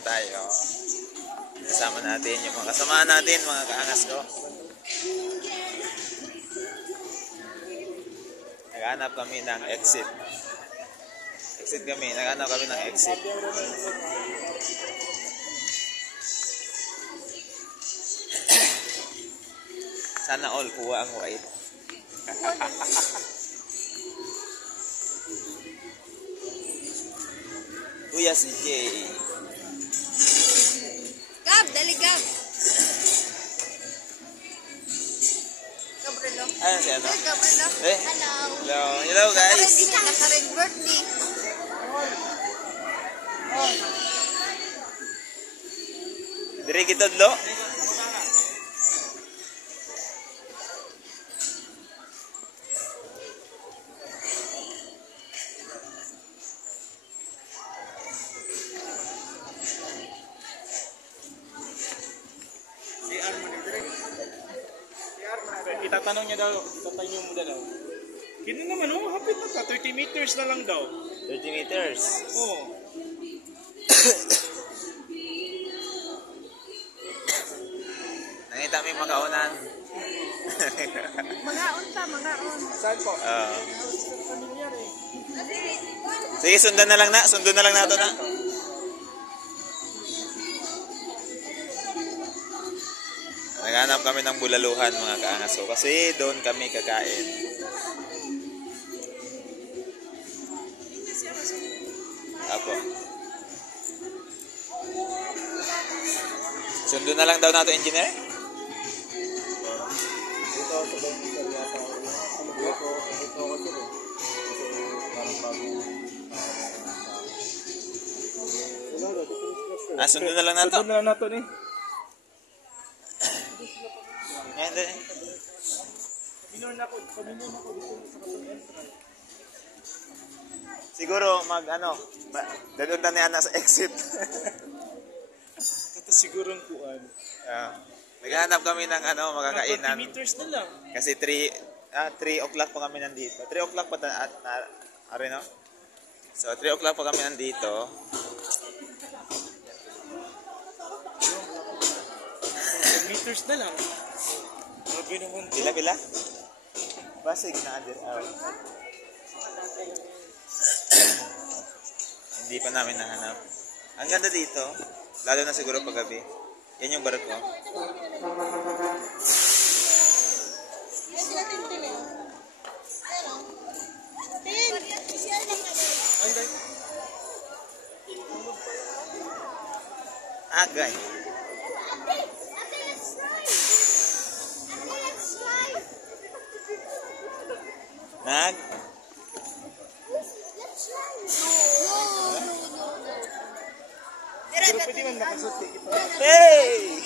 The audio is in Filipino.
na tayo. Kasama natin yung mga kasama natin, mga kaangas ko. Naghanap kami ng exit. Naghanap kami ng exit. Sana all kuha ang white. Kuya si Jay. Gab, dali Gab. Gabrielo. Ayun si ano? Gabrielo. Eh? Hello. Hello. Hello guys. Hindi ka naka-red birthday. Diri kita dlo. Itatanong niya daw, itatanong mo daw. Kino naman, oh, hapit na ka, 30 meters na lang daw. 30 meters. Oo. Nangita may makaunan. Mangaon. Saan po? Familiar eh. Sige, sundan na lang nato na. Naghanap kami ng bulaluhan, mga kaangaso, kasi doon kami kakain. Apo. Sundo na lang daw nato, engineer? Dito ako sa Bangkok yata. Dito ako sir eh. Kasi parang bago. Sundo na lang nato. Sundo na lang nato eh. Yan din. Paminon ako dito sa Katong Entrance. Siguro dadunta niya na sa exit. Ito siguro ang kuan. Naghahanap kami ng makakainan. 30 meters na lang. Kasi 3 o'clock pa kami nandito. 3 o'clock pa no? So 3 o'clock pa kami nandito. 10 meters na lang. Grabe naman. Pila? Basig na adir. Hindi pa namin nahanap. Ang ganda dito, lalo na siguro paggabi. Yan yung barko. Agay. Nag? Pero pwede man makasuti. Hey!